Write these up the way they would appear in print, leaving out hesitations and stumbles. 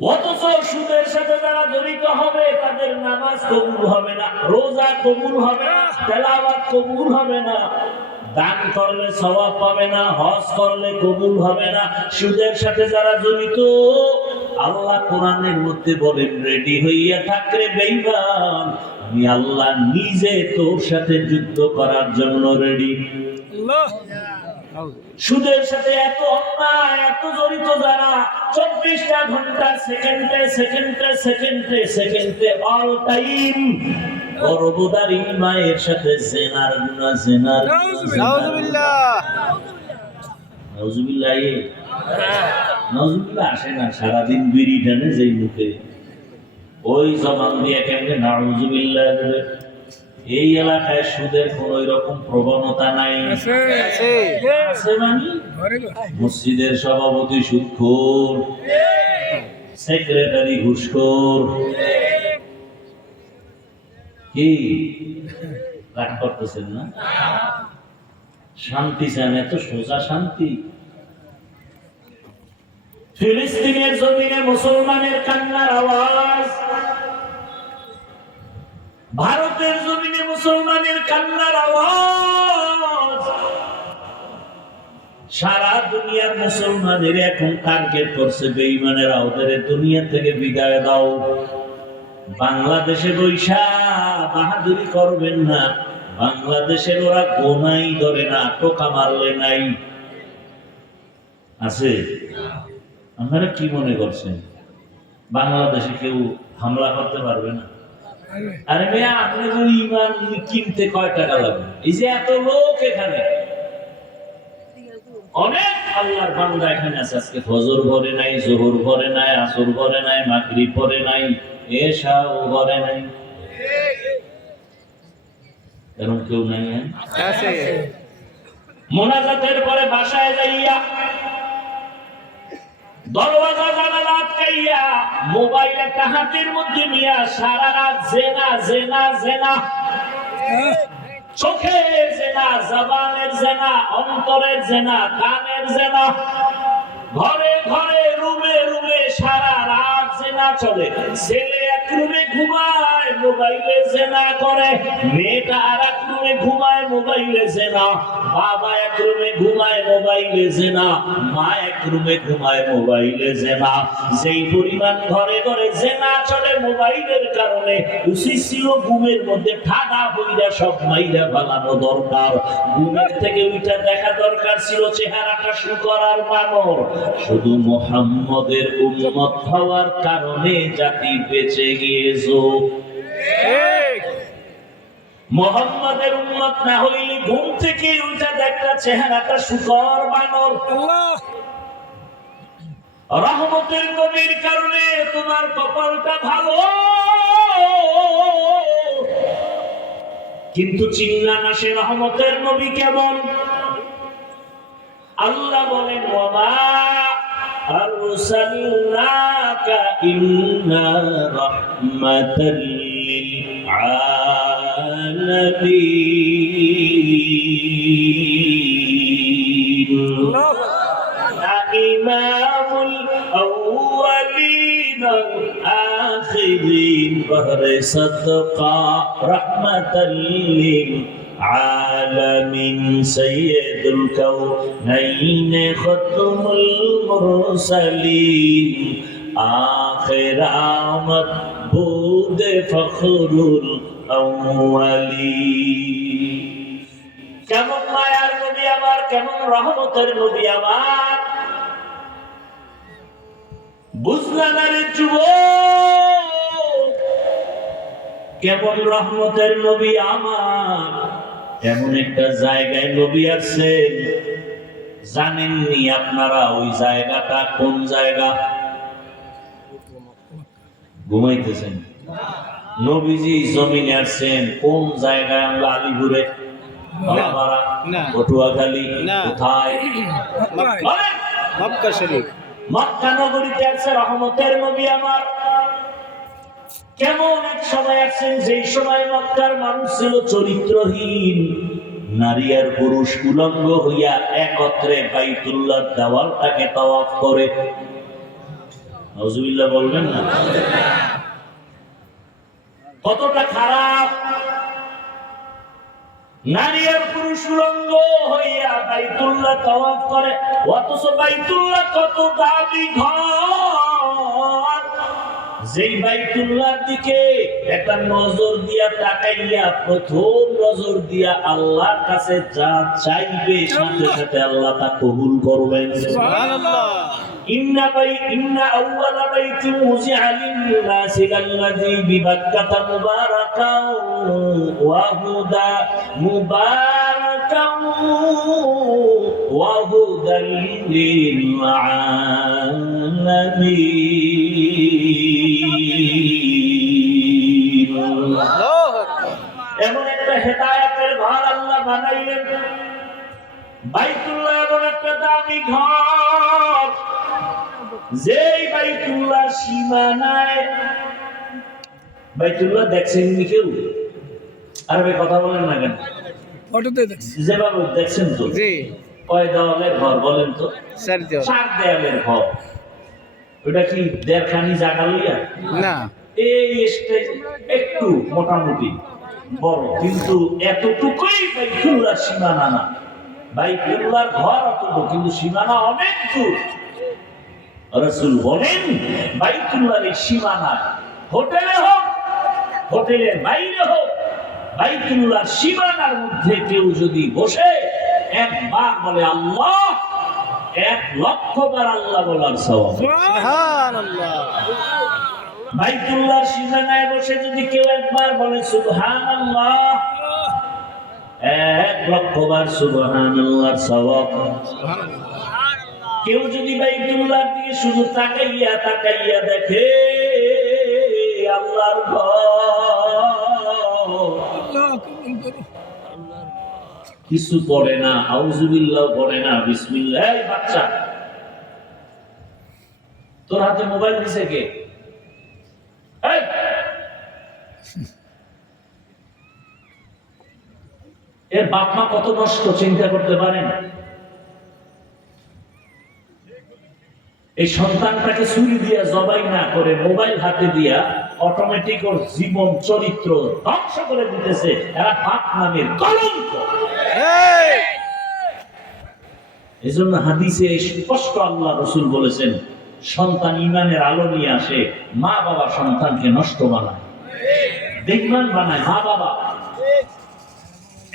অথচ সুদের সাথে যারা জড়িত হবে তাদের নামাজ কবুল হবে না, রোজা কবুল হবে না, তেলাওয়াত কবুল হবে না, দান করলে সওয়াব পাবে না, হজ করলে কবুল হবে না। সুদের সাথে যারা জড়িত, আল্লাহ কোরআনের মধ্যে বলেন, রেডি হইয়া থাকলে বেঈমান, আমি আল্লাহ নিজে তোর সাথে যুদ্ধ করার জন্য রেডি। সুদের সাথে এত অন্যায়, এত জড়িত যারা, 24টা ঘন্টা সেকেন্ডে সেকেন্ডে সেকেন্ডে সেকেন্ডে অল টাইম গর্ভধারী মায়ের সাথে জেনার গুনাহ, জেনার নাউজুবিল্লাহ নাউজুবিল্লাহ নাউজুবিল্লাহ আসে না, সারাদিন বিড়ি টানে যেই মুখে, ওই জবান দিয়ে কেমনে নাউজুবিল্লাহ বলে। এই এলাকায় সুদের কোন রকম প্রবণতা নাই, আছে মানে মসজিদের সভাপতি সুদখোর, সেক্রেটারি ঘুষখোর। কি রাগ করতেছেন না? শান্তি চান, এত সোজা শান্তি? ফিলিস্তিনের জমিনে মুসলমানের কান্নার আওয়াজ, ভারতের জমিনে মুসলমানের কান্নার আওয়াজ, সারা দুনিয়ার মুসলমানের এখন টার্গেট করছে বেঈমানেরা, ওদের দুনিয়া থেকে বিদায় দাও। বাংলাদেশে বৈশা বাহাদুরি করবেন না, বাংলাদেশের ওরা গোনাই ধরে না, টোকা মারলে নাই। আছে? আপনারা কি মনে করছেন বাংলাদেশে কেউ হামলা করতে পারবে না? আরে মেয়া, আপনাদের ইমান কিনতে কয় টাকা লাগবে? এই যে এত লোক এখানে, অনেক আল্লাহর বান্দা এখানে আছে, আজকে ফজর পড়ে নাই, যোহর পড়ে নাই, আসর পড়ে নাই, মাগরিব পড়ে নাই, এশাও পড়ে নাই, এরকম কেউ নাই? আছে। মোনাজাতের পরে বাসায় যাইয়া দরওয়াজা জানালা আটকাইয়া মোবাইল একটা হাতের মধ্যে নিয়া সারা রাত জেনা জেনা জেনা, চোখের জেনা, জবানের জেনা, অন্তরের জেনা, কানের জেনা, ঘরে ঘরে রুমে রুমে সারা রাত জেনা চলে। ছেলে এক রুমে ঘুমায়, মোবাইলে জেনা করে, মেয়েটা আর এক রুমে ঘুমায়, মোবাইলে জেনা, বাবা এক রুমে ঘুমায়, মোবাইলে জেনা, মা এক রুমে ঘুমায়, মোবাইলে জেনা। যেই পরিমাণ ঘরে ঘরে জেনা চলে মোবাইলের কারণে, উচিত ছিল ঘুমের মধ্যে ঠাডা বইরা সব মাইরা বানানো দরকার, ঘুমের থেকে ওইটা দেখা দরকার ছিল চেহারাটা শুকর আর বানর। শুধু মুহাম্মদের উম্মত হওয়ার কারণে জাতি বেঁচে গিয়েছো। মুহাম্মদের উম্মত না হইলে ঘুম থেকে উঠা দেখা চেহারাটা শুকর বানর। রহমতের নবীর কারণে তোমার কপালটা ভালো, কিন্তু চিন্তা না সে রহমতের নবী কেমন। আল্লাহ বলেন, ওয়া আরসালনাকা ইল্লা রাহমাতাল লিল আলামিন। ইমামুল আউয়ালিন ওয়াল আখিরিন বহরে সাদকা রাহমাতাল লিল عالمين سيد الكونين ختم المرسلين آخر آمد بود فخر الأولين। কেমন মায়ার নবী আমার, কেমন রহমতের নবী আমার, বুঝলাম রে যুবক, কেমন রহমতের নবী আমার। এমন একটা জায়গায় নবী আছেন, জানেননি আপনারা ওই জায়গাটা কোন জায়গা? ঘুমাইতেছেন? নবীজি জমিনে আসছেন কোন জায়গায়? আমরা আলিপুরে, পটুয়াখালী, কোথায়? মক্কা শরীফ, মক্কা নগরীতে আছে রহমতের নবী আমার। কেমন এক সময় আছেন যেই সময় মক্কার মানুষ ছিল চরিত্রহীন, নারী আর পুরুষ উলঙ্গ হইয়া একত্রে বাইতুল্লাহ দেওয়ালটাকে তাওয়াফ করে। নাউজুবিল্লাহ বলবেন না? কতটা খারাপ! নারী আর পুরুষ উলঙ্গ হইয়া বাইতুল্লাহ তাওয়াফ করে, অথচ বাইতুল্লাহ কত দামি ঘর। যেই বাইতুল্লাহর দিকে একটা নজর দিয়া তাকাইয়া, প্রথম নজর দিয়া আল্লাহর কাছে যা চাইবে সাথে সাথে আল্লাহ তা কবুল করবেন। সুবহানাল্লাহ। ইন্না আউওয়ালা বাইতিন উযিআ লিন-নাসি লাল্লাযী বিবাক্কাতা মুবারাকান ওয়া হুদা মুবারাকান ওয়া হুদাল লিল আলামিন। আল্লাহু আকবার। এমন একটা হেদায়েতের ঘর আল্লাহ বানাইলেন। বাইতুল্লাহ এমন একটা দামি ঘর, যেই বাইতুল্লাহ সীমানায়, বাইতুল্লাহ দেখছেন নি কেউ? আরবে কথা বলেন না কেন? ফটোতে দেখছি। যেভাবে দেখছেন তো, জি, কয় দেওয়ালের ঘর বলেন তো? স্যার দিও। 4 দেওয়ালের ঘর। ওটা কি দেড়খানি জায়গা লইয়া? না, এই স্টেজ একটু মোটামুটি বড়, কিন্তু এতটুকুই বাইতুল্লাহ সীমানা না। বাইতুল্লাহর ঘর অতটুকু, কিন্তু সীমানা অনেক দূর। রাসূল বলেন, বাইতুল্লাহর এই সীমানায়, হোটেলে হোক, হোটেলের বাইরে হোক, বাইতুল্লাহর সীমানার মধ্যে কেউ যদি বসে একবার বলে আল্লাহ, 1,00,000 বার আল্লাহ বলার সওয়াব। সুবহানাল্লাহ। বাইতুল্লাহর সীমানায় বসে যদি কেউ একবার বলে সুবহানাল্লাহ, 1,00,000 বার সুবহানাল্লাহর সওয়াব। কেউ যদি বাইতুল্লাহর দিকে শুধু তাকাইয়া তাকাইয়া দেখে আল্লাহর ঘর, কিছু পড়ে না, আউযুবিল্লাহ পড়ে না, বিসমিল্লাহ। এই বাচ্চা, তোর হাতে মোবাইল দিছে কে? এই! এর বাপ মা কত নষ্ট, চিন্তা করতে পারেন? এই সন্তানটাকে ছুরি দিয়া জবাই না করে মোবাইল হাতে দিয়া অটোমেটিক ওর জীবন চরিত্র ধ্বংস করে দিতেছে। এরা বাপ নামের কলঙ্ক। এই জন্য হাদিসে স্পষ্ট আল্লাহ রাসূল বলেছেন, সন্তান ঈমানের আলো নিয়ে আসে, মা বাবা সন্তানকে নষ্ট বানায়, বেঈমান বানায় মা বাবা।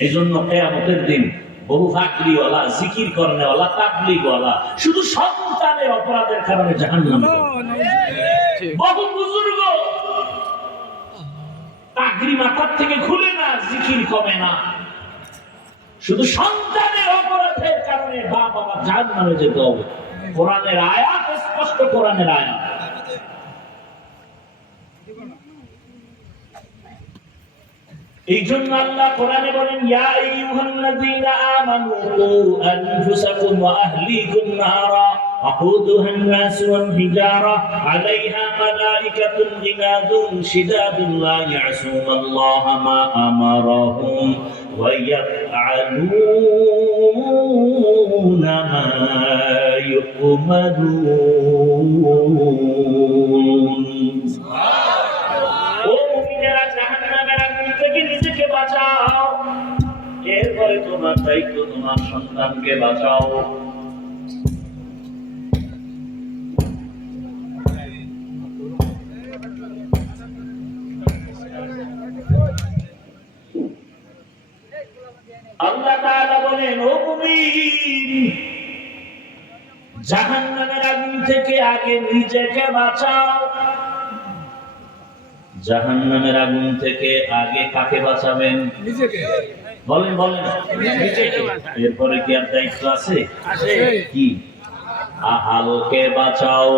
এই জন্য কিয়ামতের দিন বহু ফাকরিওয়ালা, জিকির করনেওয়ালা, তাবলীগওয়ালা শুধু সন্তানের অপরাধের কারণে জাহান্নামে যাবে। বহু বুজুর্গ পাগড়ি মাথার থেকে খুলে না, জিকির কমে না, শুধু সন্তানের অপরাধের কারণে বাপ বাবা জাহান্নামে যেতে হবে। কোরআনের আয়াত স্পষ্ট, কোরআনের আয়াত। এই জন্য আল্লাহ কোরআনে বলেন, ইয়া আইয়ুহাল্লাযীনা আমানু কু আনফুসাকুম ওয়া আহলিকুম নারা وقودها الناس والحجارة عليها ملائكة غلاظ شداد لا يعصون الله ما أمرهم ويفعلون ما يؤمرون. ও মুমিনেরা, জাহান্নামের আগুন থেকে নিজেকে বাঁচাও, এরপরে তোমার দায়িত্ব তোমার সন্তানকে বাঁচাও। আল্লাহ তাআলা বলেন, ও মুমিন, জাহান্নামের আগুন থেকে আগে নিজেকে বাঁচাও। জাহান্নামের আগুন থেকে আগে কাকে বাঁচাবেন? নিজেকে। বলেন বলেন, নিজেকে। এরপরে কি আর দায়িত্ব আছে? কি? আহালকে বাঁচাও।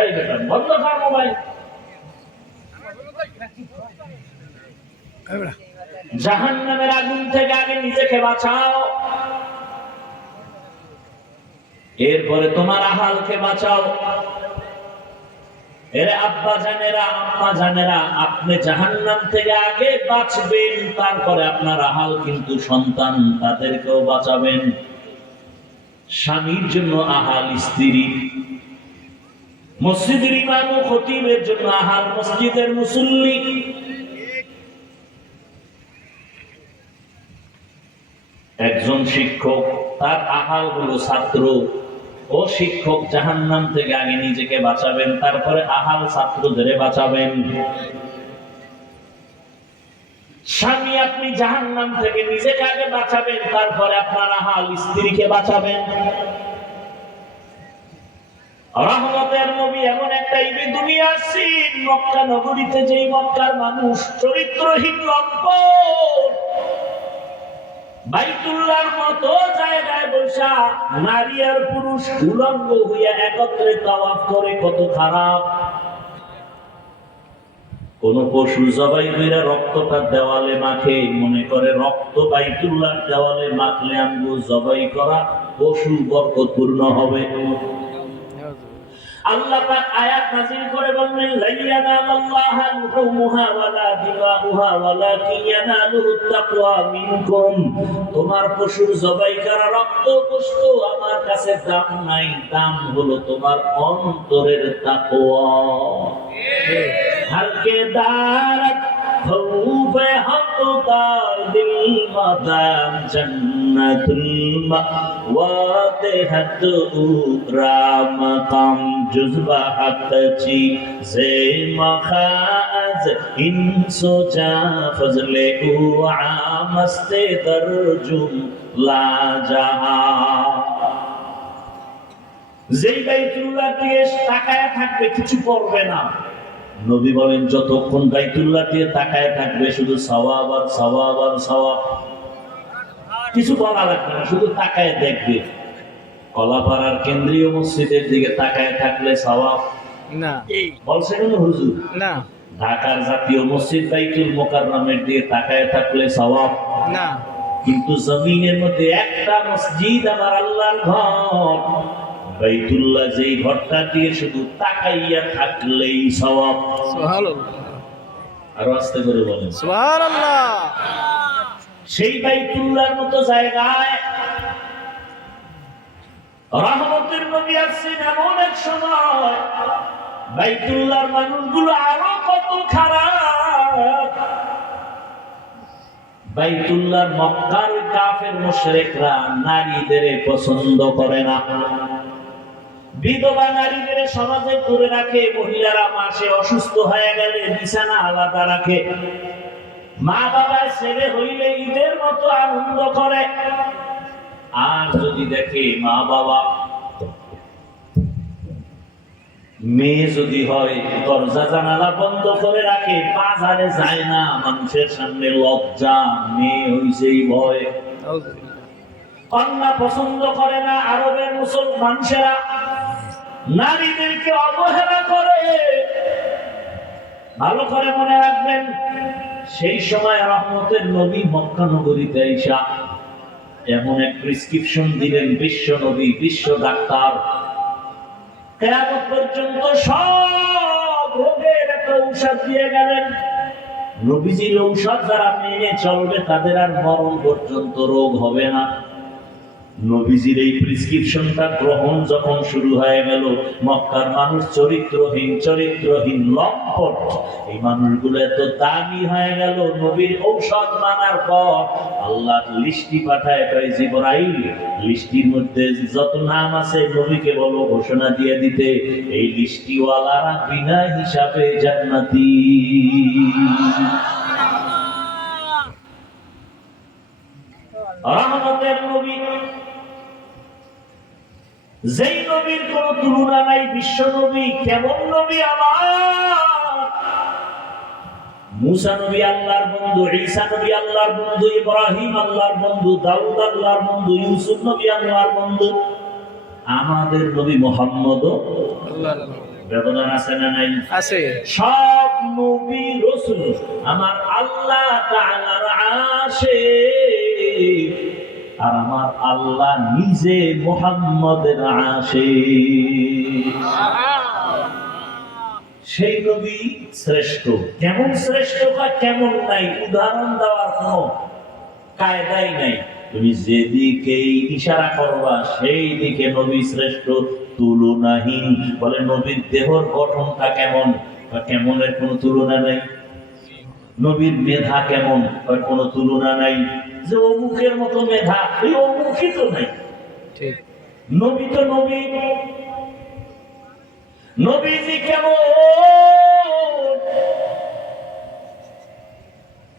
এই বেটা, বন্ধ কর মোবাইল। জাহান্নামের আগুন থেকে আগে নিজেকে বাঁচাও, এরপরে তোমার আহালকে বাঁচাও। এর আব্বা জানেরা, আম্মা জানেরা, আপনি জাহান্নাম থেকে আগে বাঁচবেন, তারপরে আপনার আহাল কিন্তু সন্তান, তাদেরকেও বাঁচাবেন। স্বামীর জন্য আহাল স্ত্রী, মসজিদের ইমাম ও খতিবের জন্য আহাল, মসজিদের মুসল্লি। একজন শিক্ষক, তার আহাল হলো ছাত্র ও শিক্ষক। জাহান্নাম থেকে আগে নিজেকে বাঁচাবেন, তারপরে আহাল ছাত্রদের বাঁচাবেন। স্বামী, আপনি জাহান্নাম থেকে নিজেকে আগে বাঁচাবেন, তারপরে আপনার আহাল স্ত্রীকে বাঁচাবেন। রহমতের নবী এমন একটা ঈদে দুনিয়া আসছেন, মক্কা নগরীতে যেই মক্কার মানুষ চরিত্রহীন লম্পট, বাইতুল্লাহর মতো জায়গায় বসা নারী আর পুরুষ উলঙ্গ হইয়া একত্রে তাওয়াফ করে, কত খারাপ। কোন পশু জবাই কইরা রক্তটা দেওয়ালে মাখে, মনে করে রক্ত বাইতুল্লাহর দেওয়ালে মাখলে আমগো জবাই করা পশু বরকতপূর্ণ হবে। আল্লাহ পাক আয়াত নাযিল করে বললেন, লাইয়ানাল্লাহা লুহুমুহা ওয়ালা দিমাউহা ওয়ালাকিন ইয়ানালুহুত তাকওয়া মিনকুম। তোমার পশুর জবাই করা রক্ত গোশত আমার কাছে দাম নাই, দাম হলো তোমার অন্তরের তাকওয়া। হালকে দারাত খৌফে হক দার দিল মাদাম জান্নাতুল মাওয়াতে হাত উকরাম কাম জুজবা হাতচি জে মখাজ ইনসো জা ফজলে উ আমস্তে দরজুম লা জাহা। যেই বাইতুল্লাহ দিয়ে তাকায় থাকবে, কিছু করবে না। নবী বলেন, যতক্ষণ বাইতুল্লাহ দিয়ে তাকায় থাকবে শুধু সওয়াব আর সওয়াব আর সওয়াব, কিছু বলা লাগবে না, শুধু তাকায় দেখবে। কলাপাড়ার কেন্দ্রীয় মসজিদের দিকে তাকায় থাকলে সওয়াব না, বলছে কোন হুজুর না, ঢাকার জাতীয় মসজিদ বাইতুল মোকাররমের দিকে তাকায় থাকলে সওয়াব না। কিন্তু জমিনের মধ্যে একটা মসজিদ আমার আল্লাহর ঘর, বাইতুল্লাহ যেই ঘরটা দিয়ে শুধু তাকাইয়া থাকলেই সওয়াব। সুবহানাল্লাহ, আর আস্তে করে বলেন সুবহানাল্লাহ। সেই বাইতুল্লাহর মতো জায়গায় রহমতের নবী আসছেন এমন এক সময়, বাইতুল্লাহর মানুষগুলো আরো কত খারাপ। বাইতুল্লাহর মক্কার কাফের মুশরিকরা নারীদের পছন্দ করে না, বিধবা নারীদের সমাজে দূরে রাখে, মহিলারা মাসে অসুস্থ হয়ে গেলে বিছানা আলাদা রাখে, মা বাবার ছেলে হইলে ঈদের মতো আনন্দ করে। আর যদি দেখে মা বাবা মেয়ে যদি হয় দরজা জানালা বন্ধ করে রাখে, বাজারে যায় না, মানুষের সামনে লজ্জা, মেয়ে হইছেই ভয়, কন্যা পছন্দ করে না। আরবের মুসলমান মানুষেরা নারীদেরকে অবহেলা করে। ভালো করে মনে রাখবেন, সেই সময় রহমতের নবী মক্কা নগরীতে আইসা এমন এক প্রেসক্রিপশন দিলেন, বিশ্ব নবী, বিশ্ব ডাক্তার, কিয়ামত পর্যন্ত সব রোগের একটা ঔষধ দিয়ে গেলেন। নবীজির ঔষধ যারা মেনে চলবে তাদের আর মরণ পর্যন্ত রোগ হবে না। নবীজির এই প্রেসক্রিপশনটা গ্রহণ যখন শুরু হয়ে গেল, মক্কার মানুষ চরিত্রহীন লম্পট, এই মানুষগুলো এত দামি হয়ে গেল। নবীর ঔষধ মানার পর আল্লাহ লিস্টি পাঠায়, কয় জিবরাইল, লিস্টির মধ্যে যত নাম আছে নবীকে বলো ঘোষণা দিয়ে দিতে, এই লিস্টিওয়ালারা বিনা হিসাবে জান্নাতি। রহমতের নবী, যেই নবীর কোন তুলনা নাই, বিশ্ব নবী। কেমন নবী আমার! মুসা নবী আল্লাহর বন্ধু, ঈসা নবী আল্লাহর বন্ধু, ইব্রাহিম আল্লাহর বন্ধু, দাউদ আল্লাহর বন্ধু, ইউসুফ নবী আল্লাহর বন্ধু। আমাদের নবী মুহাম্মদ ব্যবধান আছে না নাই? আছে। সব নবী রাসূল আমার আল্লাহ তাআলার আশিক, আর আমার আল্লাহ নিজে মুহাম্মদের আশিক। সেই নবী শ্রেষ্ঠ। কেমন শ্রেষ্ঠ বা কেমন নাই, উদাহরণ দেওয়ার কোন কায়দাই নাই। তুমি যেদিকেই ইশারা করবা সেই দিকে নবী শ্রেষ্ঠ। তুলনাহীন। বলে নবীর দেহর গঠনটা কেমন? কেমনের কোনো তুলনা নাই। নবীর মেধা কেমন? কোনো তুলনা নাই। যে অমুকের মতো মেধা, এই অমুকই তো নাই। ঠিক। নবী তো নবী। নবীজি কেমন?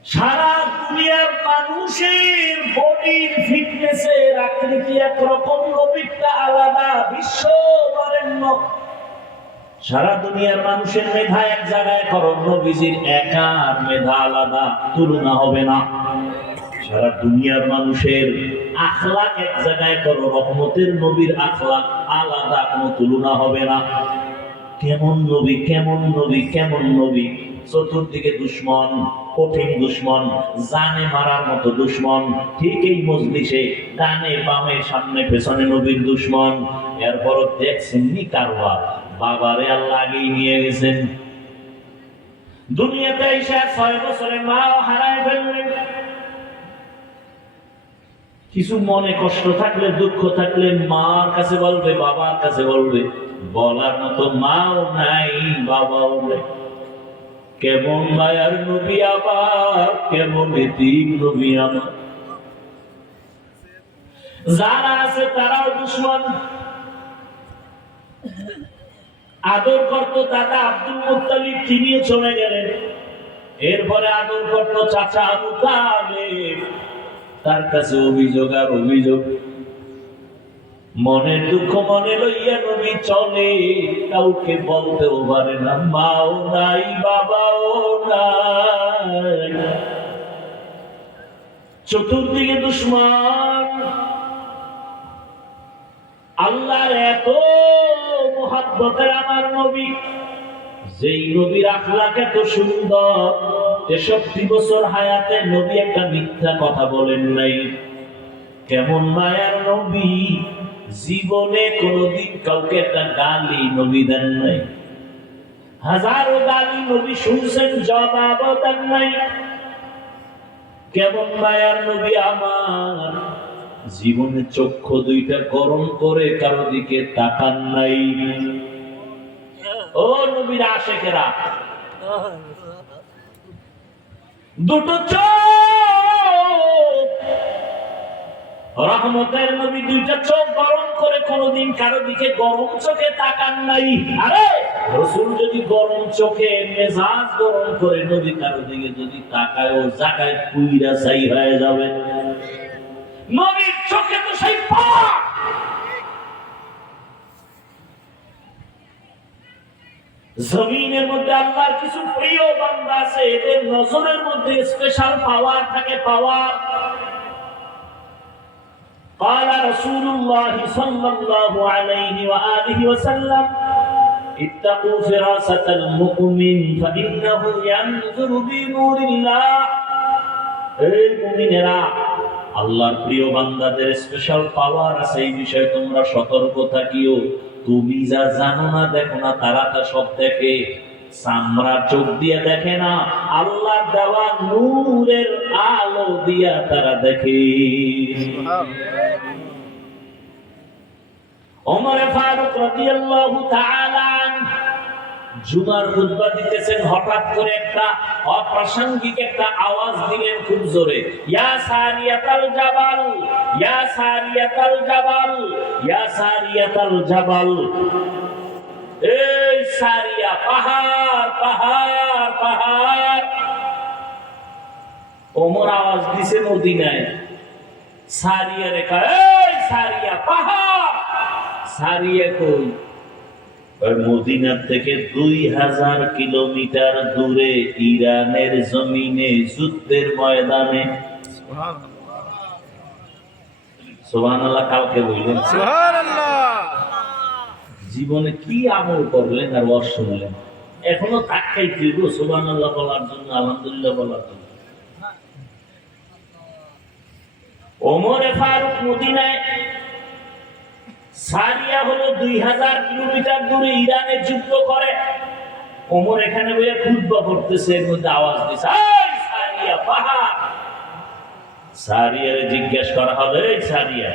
সারা দুনিয়ার মানুষের বডির ফিটনেসের আকৃতি একরকম, নবীরটা আলাদা, বিশ্ব বরেণ্য। সারা দুনিয়ার মানুষের মেধা এক জায়গায় করো, নবীজির একার মেধা আলাদা, তুলনা হবে না। সারা দুনিয়ার মানুষের আখলাক এক জায়গায় করো, রহমতের নবীর আখলাক আলাদা, কোনো তুলনা হবে না। কেমন নবী, কেমন নবী, কেমন নবী! চতুর্দিকে দুশ্মন, কঠিন দুশ্মন, জানে মারার মতো দুশ্মন। ঠিক এই মজলিসে ডানে বামে সামনে পেছনে নবীর দুশ্মন। এরপরও দেখছেন নি কারবার, বাবারে আল্লাহ আগেই নিয়ে গেছেন। দুনিয়াতে এসে 6 বছরে মাও হারায় ফেললেন। কিছু মনে কষ্ট থাকলে, দুঃখ থাকলে মার কাছে বলবে, বাবার কাছে বলবে। বলার মতো মাও নাই, বাবাও নাই। কেমন মায়ার নবী আমার, কেমন এতিম নবী আমার। যারা আছে তারাও দুশ্মন। আদর করতো দাদা আব্দুল মুত্তালিব, তিনিও চলে গেলেন। এরপরে আদর করতো চাচা আবু তালেব, তার কাছে অভিযোগ আর অভিযোগ। মনের দুঃখ মনে লইয়া নবী চলে, কাউকে বলতেও পারে না। মাও নাই, বাবাও নাই, চতুর্দিকে দুশ্মন। আল্লাহর এত মুহাব্বতের আমার নবী, যেই নবীর আখলাক এত সুন্দর, 63 বছর হায়াতে নবী একটা মিথ্যা কথা বলেন নাই। কেমন মায়ার নবী, জীবনে কোনদিন কাউকে একটা গালি নবী দেন নাই। হাজারো গালি নবী শুনছেন, জবাব দেন নাই। কেমন মায়ার নবী আমার, জীবনে চক্ষু দুইটা গরম করে কারো দিকে তাকান নাই। ও নবীর আশেকেরা, দুটো চোখ, রহমতের নবী দুইটা চোখ গরম করে কোনদিন কারো দিকে গরম চোখে তাকান নাই। আরে রাসূল যদি গরম চোখে মেজাজ গরম করে নবী কারো দিকে যদি তাকায়, ও জায়গায় পুইরা ছাই হয়ে যাবে। নবীর চোখে তো সেই পাক। জমিনের মধ্যে আল্লাহর কিছু প্রিয় বান্দা আছে, এদের নজরের মধ্যে স্পেশাল পাওয়ার থাকে, পাওয়ার। قال رسول الله صلى الله عليه وآله وسلم اتقوا فراسة المؤمن فإنه ينظر بنور الله। এই মুমিনেরা, আল্লাহর প্রিয় বান্দাদের স্পেশাল পাওয়ার আছে, এই বিষয়ে তোমরা সতর্ক থাকিও। তুমি যা জানো না, দেখো না, তারা তা সব দেখে। চামড়া চোখ দিয়ে দেখে না, আল্লাহ দেওয়া নূরের আলো দিয়া তারা দেখে। ওমর ফারুক রাদিয়াল্লাহু তাআলা জুমার খুতবা দিতেছেন, হঠাৎ করে একটা অপ্রাসঙ্গিক একটা আওয়াজ দিলেন খুব জোরে, ইয়া সারিয়াতাল জাবাল, ইয়া সারিয়াতাল জাবাল, ইয়া সারিয়াতাল জাবাল। এই সারিয়া, পাহাড় পাহাড় পাহাড়। ওমর আওয়াজ দিছে মদিনায়, সারিয়া রেখা, এই সারিয়া পাহাড়। সারিয়া কই? মদিনার থেকে 2000 কিলোমিটার দূরে ইরানের জমিনে যুদ্ধের ময়দানে। সুবহানাল্লাহ। কালকে বললেন সুবহানাল্লাহ। জীবনে কি আমল করলেন আর ওয়াজ শুনলেন, এখনো তাকাই দিব সুবহানাল্লাহ বলার জন্য, আলহামদুলিল্লাহ বলার জন্য। ওমর ফারুক মদিনায়, সারিয়া হলো 2000 কিলোমিটার দূরে, ইরানে যুদ্ধ করে। ওমর এখানে বসে খুতবা করতেছে, এর মধ্যে আওয়াজ দিছে, এই সারিয়া পাহাড়। সারিয়ারে জিজ্ঞেস করা হবে, এই সারিয়া,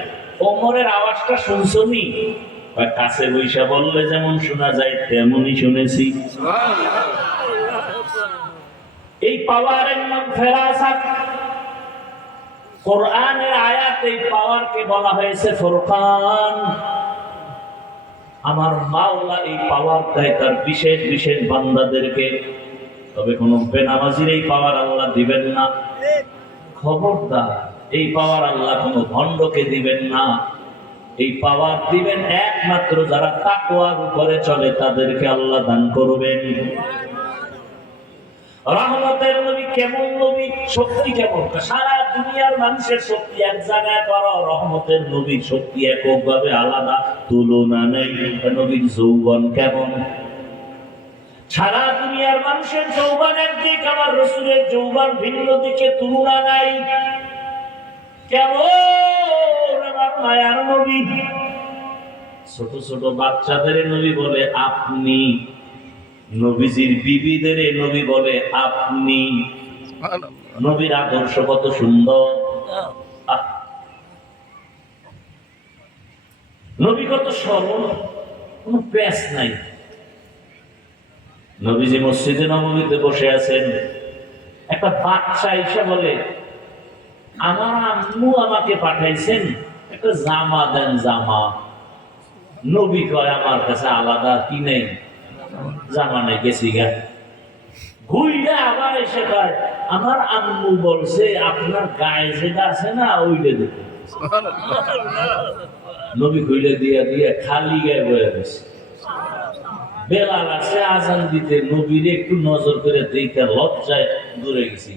ওমরের আওয়াজটা শুনছনি? বা কাছে বৈশা বললে যেমন শোনা যায় তেমনই শুনেছি। এই পাওয়ারের নাম ফেরাসাত। কোরআনের আয়াতে এই পাওয়ারকে বলা হয়েছে ফুরকান। আমার মাওলা এই পাওয়ার দেয় তার বিশেষ বিশেষ বান্দাদেরকে। তবে কোন বেনামাজির এই পাওয়ার আল্লাহ দিবেন না। খবরদার, এই পাওয়ার আল্লাহ কোন ভণ্ডকে দিবেন না। এই পাওয়ার দিবেন একমাত্র যারা তাকওয়ার উপরে চলে তাদেরকে আল্লাহ দান করবেন। রহমতের নবী কেমন নবী, শক্তি কেমন? সারা দুনিয়ার মানুষের শক্তি এক জায়গায় করো, রহমতের নবীর শক্তি এককভাবে আলাদা, তুলনা নেই। নবীর যৌবন কেমন? সারা দুনিয়ার মানুষের যৌবনের দিক, আমার রাসূলের যৌবন ভিন্ন দিকে, তুলনা নাই। কেমন আমার মায়ার নবী! ছোট ছোট বাচ্চাদের নবী বলে আপনি, নবীজির বিবিদের নবী বলে আপনি। নবীর আদর্শ কত সুন্দর! নবী কত সরল, কোন প্যাচ নাই। নবীজি মসজিদে নববীতে বসে আছেন, একটা বাচ্চা এসে বলে আমার আম্মু আমাকে পাঠাইছেন একটা জামা দেন, জামা। নবী কয় আমার কাছে আলাদা কি নেই, জামা নেই, গেছি গা। ঘুইলে আবার এসে কয় আমার আম্মু বলছে আপনার গায়ে যেটা আছে না ওইটা দিতে। নবী ঘুইলে দিয়া দিয়া খালি গায়ে বয়ে গেছে। বেলা লাগছে আজান দিতে, নবীর একটু নজর করে দেখে লজ্জায় দূরে গেছি।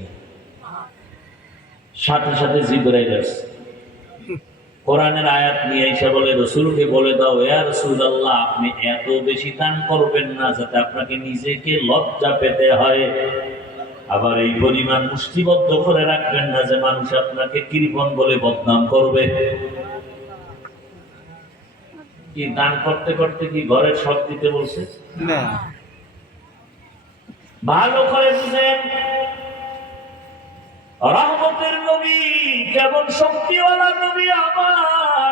সাথে সাথে জিবরাইল আসছে, কোরআনের আয়াত নিয়ে এসে বলে রাসূলকে বলে দাও, ইয়া রাসূলুল্লাহ আপনি এত বেশি দান করবেন না যাতে আপনাকে নিজেকে লজ্জা পেতে হয়। আবার এই পরিমাণ মুষ্টিবদ্ধ করে রাখবেন না যে মানুষ আপনাকে কৃপণ বলে বদনাম করবে। কি দান করতে করতে কি ঘরের সব দিতে বলছে না? ভালো করে বুঝেন, রহমতের নবী কেমন শক্তিওয়ালা নবী আমার!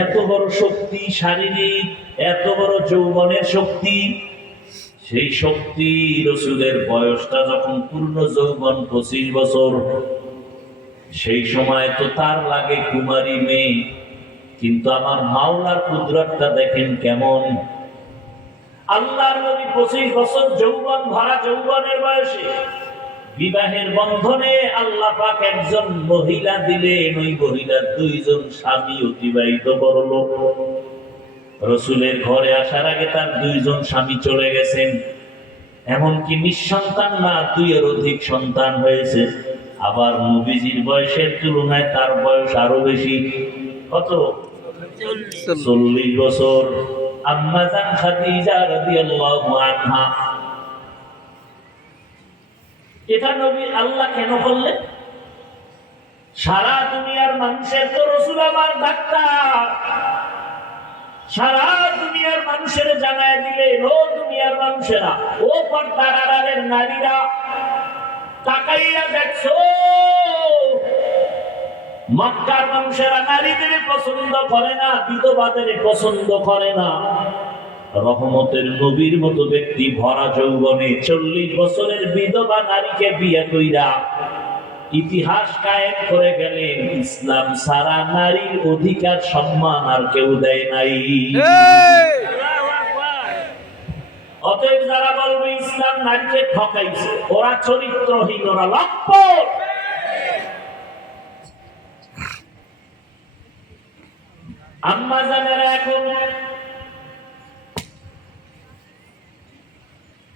এত বড় শক্তি শারীরিক, এত বড় যৌবনের শক্তি। সেই শক্তি রাসূলের বয়সটা যখন পূর্ণ যৌবন 25 বছর, সেই সময় তো তার লাগে কুমারী মেয়ে। কিন্তু আমার মাওলার কুদরতটা দেখেন কেমন! আল্লাহর নবী 25 বছর যৌবন ভরা যৌবনের বয়সে বিবাহের বন্ধনে আল্লাহ পাক একজন মহিলা দিলেন। ওই মহিলার 2 জন স্বামী অতিবাহিত করল। রাসূলের ঘরে আসার আগে তার 2 জন স্বামী চলে গেছেন। এমনকি নিঃসন্তান না, 2 এর অধিক সন্তান হয়েছে। আবার নবীজির বয়সের তুলনায় তার বয়স আরো বেশি। কত? 40 বছর। আম্মা জান খাদিজা রাদিয়াল্লাহু আনহা। এটা নবী আল্লাহ কেন করলেন? সারা দুনিয়ার মানুষের তো রাসূল আমার ডাক্তার। সারা দুনিয়ার মানুষের জানায় দিলেন, ও দুনিয়ার মানুষেরা, ও পর্দার আড়ালের নারীরা, তাকাইয়া দেখছো মক্কার মানুষেরা নারীদের পছন্দ করে না, বিধবাদের পছন্দ করে না। রহমতের নবীর মতো ব্যক্তি ভরা যৌবনে 40 বছরের বিধবা নারীকে বিয়ে কইরা ইতিহাস কায়েম করে গেলেন। ইসলাম সারা নারীর অধিকার সম্মান আর কেউ দেয় নাই। অতএব যারা বলবে ইসলাম নারীকে ঠকাইছে, ওরা চরিত্রহীন, ওরা লম্পট। আম্মা জানেরা এখন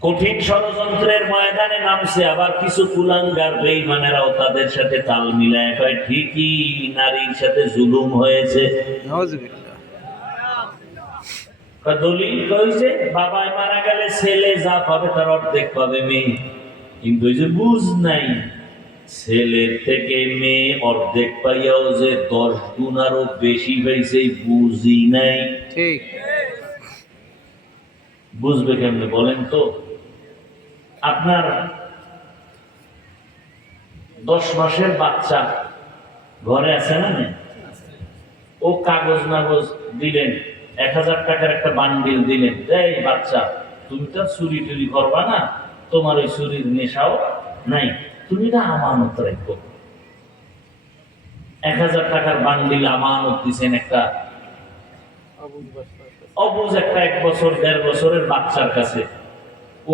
কঠিন ষড়যন্ত্রের ময়দানে নামছে। আবার কিছু কুলাঙ্গার বেঈমানেরাও তাদের সাথে তাল মিলায় কয় ঠিকই নারীর সাথে জুলুম হয়েছে। দলিল কইছে বাবাই মারা গেলে ছেলে যা পাবে তার অর্ধেক পাবে মেয়ে। কিন্তু ওই যে বুঝ নাই, ছেলের থেকে মেয়ে অর্ধেক পাইয়াও যে 10 গুণ আরো বেশি পাইছে, বুঝি নাই। ঠিক বুঝবে কেমনে বলেন তো? আপনার 10 মাসের বাচ্চা ঘরে আছে না? ও কাগজ নাগজ দিলেন, 1000 টাকার একটা বান্ডিল দিলেন, এই বাচ্চা তুমি তো চুরি টুরি করবা না, তোমার ওই চুরির নেশাও নাই, তুমি না আমানত রাখবো। 1000 টাকার বান্ডিল আমানত দিচ্ছেন একটা অবুঝ একটা 1 বছর 1.5 বছরের বাচ্চার কাছে।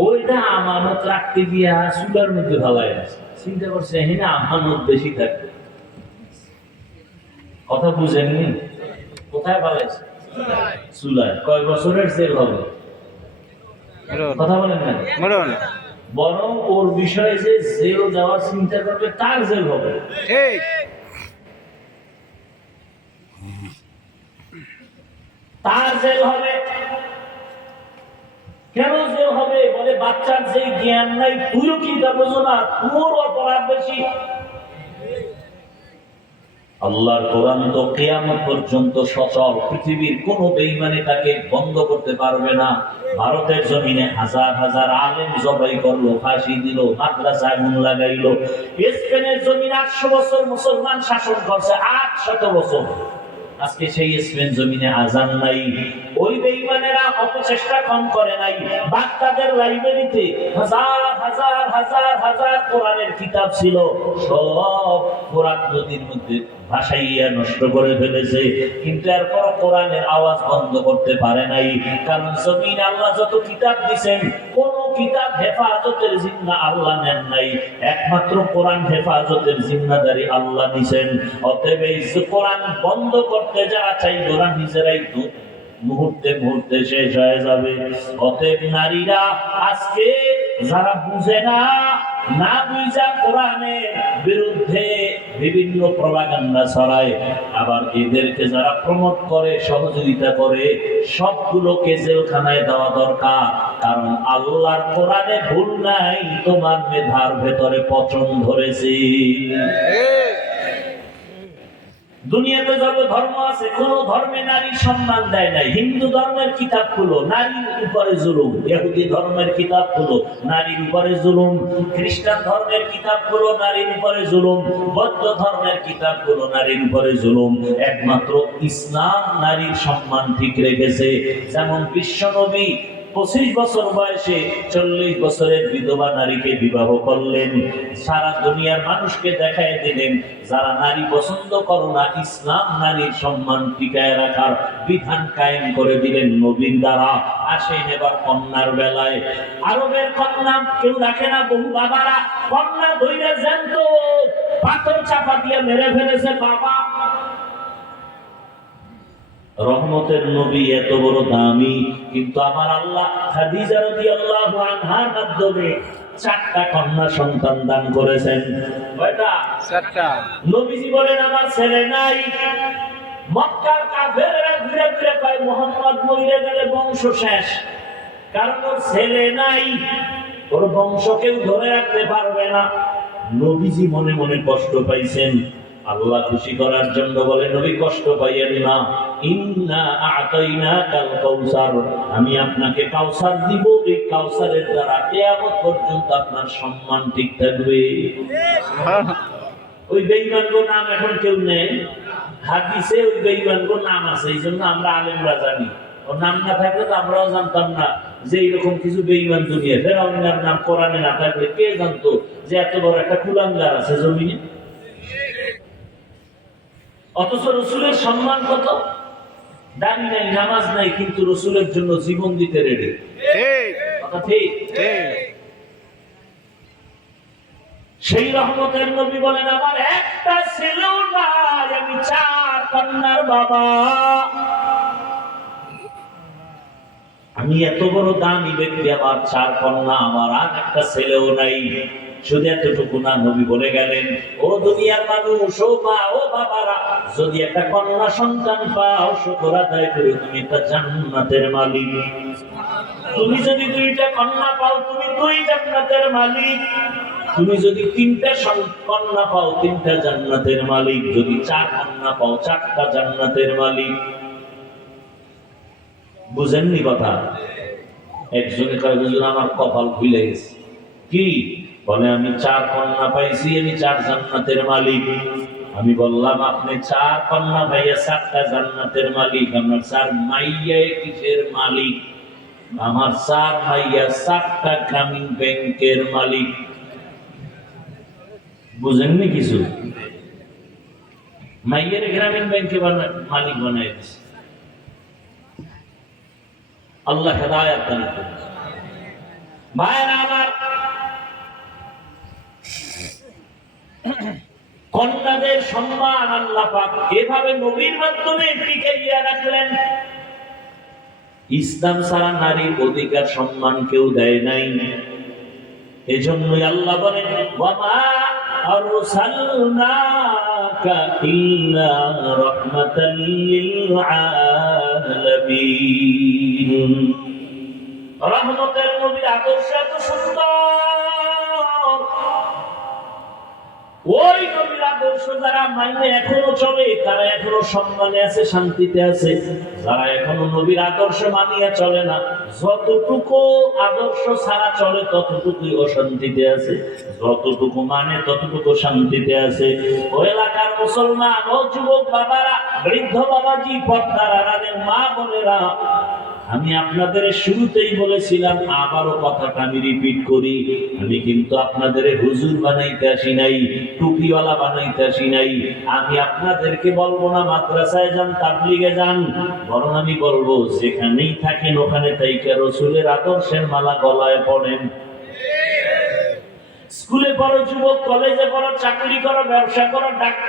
ওইটা আমানত রাখতে গিয়া চুলার মধ্যে ভালাই আছে। চিন্তা করছে এখানে আমানত বেশি থাকবে। কথা বুঝেননি? কোথায় ভালাইছে? চুলায়। কয় বছরের জেল হবে? কথা বলেন না, বরং ওর বিষয়ে যে জেল যাওয়ার চিন্তা করবে তার জেল হবে। ঠিক। তার জেল হবে। কেন জেল হবে? বলে বাচ্চার যে জ্ঞান নাই, তুইও কি তা বোঝো না, তোর অপরাধ বেশি। আল্লাহর কোরআন তো কিয়ামত পর্যন্ত সচল, পৃথিবীর কোন বেঈমানি তাকে বন্ধ করতে পারবে না। ভারতের জমিনে হাজার হাজার আলেম জবাই করলো, ফাঁসি দিল, মাদ্রাসায় আগুন লাগাইলো। স্পেনের জমিনে 800 বছর মুসলমান শাসন করছে, 800 বছর। আজকে সেই স্পেন জমিনে আজান নাই। ওই বেঈমানেরা অপচেষ্টা কম করে নাই। বাগদাদের লাইব্রেরিতে হাজার হাজার হাজার হাজার কোরআনের কিতাব ছিল, সব ফোরাত নদীর মধ্যে ভাসাইয়া নষ্ট করে ফেলেছে। কিন্তু এরপর কোরআনের আওয়াজ বন্ধ করতে পারে নাই। কারণ জমিনে আল্লাহ যত কিতাব দিয়েছেন, কোন কিতাব হেফাজতের জিম্মা আল্লাহ নেন নাই, একমাত্র কোরআন হেফাজতের জিম্মাদারি আল্লাহ দিয়েছেন। অতএব এই কোরআন বন্ধ করতে যারা চাইবে ওরা নিজেরাই মুহূর্তে মুহূর্তে শেষ হয়ে যাবে। অতএব নারীরা আজকে যারা বুঝে না, না বুঝা কোরআনের বিরুদ্ধে বিভিন্ন প্রপাগান্ডা ছড়ায়, আবার এদেরকে যারা প্রমোট করে, সহযোগিতা করে, সবগুলোকে জেলখানায় দেওয়া দরকার। কারণ আল্লাহর কোরআনে ভুল নাই, তোমার মেধার ভেতরে পচন ধরেছে। দুনিয়াতে যত ধর্ম আছে, কোন ধর্মে নারীর সম্মান দেয় নাই। হিন্দু ধর্মের কিতাব খুলো, নারীর উপরে জুলুম। ইহুদি ধর্মের কিতাব খুলো, নারীর উপরে জুলুম। খ্রিস্টান ধর্মের কিতাব খুলো, নারীর উপরে জুলুম। বৌদ্ধ ধর্মের কিতাব খুলো, নারীর উপরে জুলুম। একমাত্র ইসলাম নারীর সম্মান ঠিক রেখেছে। যেমন বিশ্ব নবী 25 বছর বয়সে 40 বছরের বিধবা নারীকে বিবাহ করলেন। সারা দুনিয়ার মানুষকে দেখায় দিলেন, যারা নারী পছন্দ করো না, ইসলাম নারীর সম্মান টিকায় রাখার বিধান কায়েম করে দিলেন নবীর দ্বারা। আসেন এবার কন্যার বেলায়। আরবের কন্যা কেউ রাখে না, বহু বাবারা কন্যা ধইরা জ্যান্ত পাথর চাপা দিয়ে মেরে ফেলেছে বাবা। রহমতের নবী এত বড় দামি, কিন্তু আমার আল্লাহ খাদিজা রাদিয়াল্লাহু আনহার মাধ্যমে 4টা কন্যা সন্তান দান করেছেন। কয়টা? 4টা। নবীজি বলেন আমার ছেলে নাই। মক্কার কাফেররা ঘুরে ঘুরে কয় মুহাম্মদ মরে গেলে বংশ শেষ, কারণ ওর ছেলে নাই, ওর বংশ কেউ ধরে রাখতে পারবে না। নবীজি মনে মনে কষ্ট পাইছেন। আল্লাহ খুশি করার জন্য বলে, নবী কষ্ট পাইয়েন না, ইন্না আ'তাইনাকাল কাউসার, আমি আপনাকে কাউসার দিব, এই কাউসারের দ্বারা কিয়ামত পর্যন্ত আপনার সম্মান ঠিক থাকবে। ওই বেঈমানগো নাম এখন কেউ নেই, হাদিসে ওই বেঈমানগো নাম আছে, এইজন্য আমরা আলেমরা জানি। ওর নাম না থাকলে তো আমরাও জানতাম না যে এইরকম কিছু বেঈমান দুনিয়া। ফেরাউনের নাম কোরআনে না থাকলে কে জানতো যে এত বড় একটা কুলাঙ্গার আছে জমিনে। অথচ রসুলের সম্মান কত? দাড়ি নাই, নামাজ নাই, কিন্তু রসুলের জন্য জীবন দিতে রেডি। ঠিক। সেই রহমতের নবী বলেন আমার একটা ছিল না, আমি 4 কন্যার বাবা। আমি এত বড় দামি ব্যক্তি, আমার 4 কন্যা, আমার আর একটা ছেলেও নাই। শুধু এতটুকু না, নবী বলে গেলেন, ও দুনিয়ার মানুষ, ও মা, ও বাবারা, যদি একটা কন্যা সন্তান পাও, শুকর আদায় করে তুমি একটা জান্নাতের মালিক। তুমি যদি 2টা কন্যা পাও, তুমি 2 জান্নাতের মালিক। তুমি যদি 3টা কন্যা পাও, 3টা জান্নাতের মালিক। যদি 4 কন্যা পাও, 4টা জান্নাতের মালিক। বুঝেননি কথা? একজনে কয় হুজুর আমার কপাল খুলে গেছে। কি বলে? আমি 4 কন্যা পাইছি, আমি 4 জান্নাতের মালিক। আমি বললাম আপনি 4 কন্যা ভাইয়া 4টা জান্নাতের মালিক, আমার 4 মাইয়া কিসের মালিক? আমার 4 মাইয়া 4টা গ্রামীণ ব্যাংকের মালিক। বুঝেননি কিছু? মাইয়ের গ্রামীণ ব্যাংকে মালিক বানাই দিচ্ছে। আল্লাহ হেদায়েত দান করুন। ভাইরা আমার, কন্যাদের সম্মান আল্লাহ পাক এভাবে নবীর মাধ্যমে টিকাইয়া রাখলেন। ইসলাম ছাড়া নারীর অধিকার সম্মান কেউ দেয় নাই। এজন্যই আল্লাহ বলেন, ওয়ামা আরসালনাকা ইল্লা রাহমাতাল লিল আলামিন। রহমতের নবীর আদর্শ এত সুন্দর, ওই নবীর আদর্শ যারা মানে এখনো চলে তারা এখনো সম্মানে আছে, শান্তিতে আছে। যারা এখনো নবীর আদর্শ মানিয়ে চলে না, যতটুকু আদর্শ ছাড়া চলে ততটুকুই অশান্তিতে আছে, যতটুকু মানে ততটুকু শান্তিতে আছে। ও এলাকার মুসলমান, ও যুবক বাবারা, বৃদ্ধ বাবাজি, পর্দার আড়ালের মা বোনেরা, আমি আপনাদের শুরুতেই বলেছিলাম, আবারও কথাটা আমি রিপিট করি, আমি কিন্তু আপনাদের হুজুর বানাইতে আসি নাই, টুপিওয়ালা বানাইতে আসি নাই। আমি আপনাদেরকে বলবো না মাদ্রাসায় যান, তাবলিগে যান, বরং আমি বলবো যেখানেই থাকেন ওখানে তাইকা রাসূলের আদর্শের মালা গলায় পড়েন। স্কুলে পড়ো যুবক, কলেজে পড়ো, চাকরি করো, ব্যবসা করো, ডাক্তার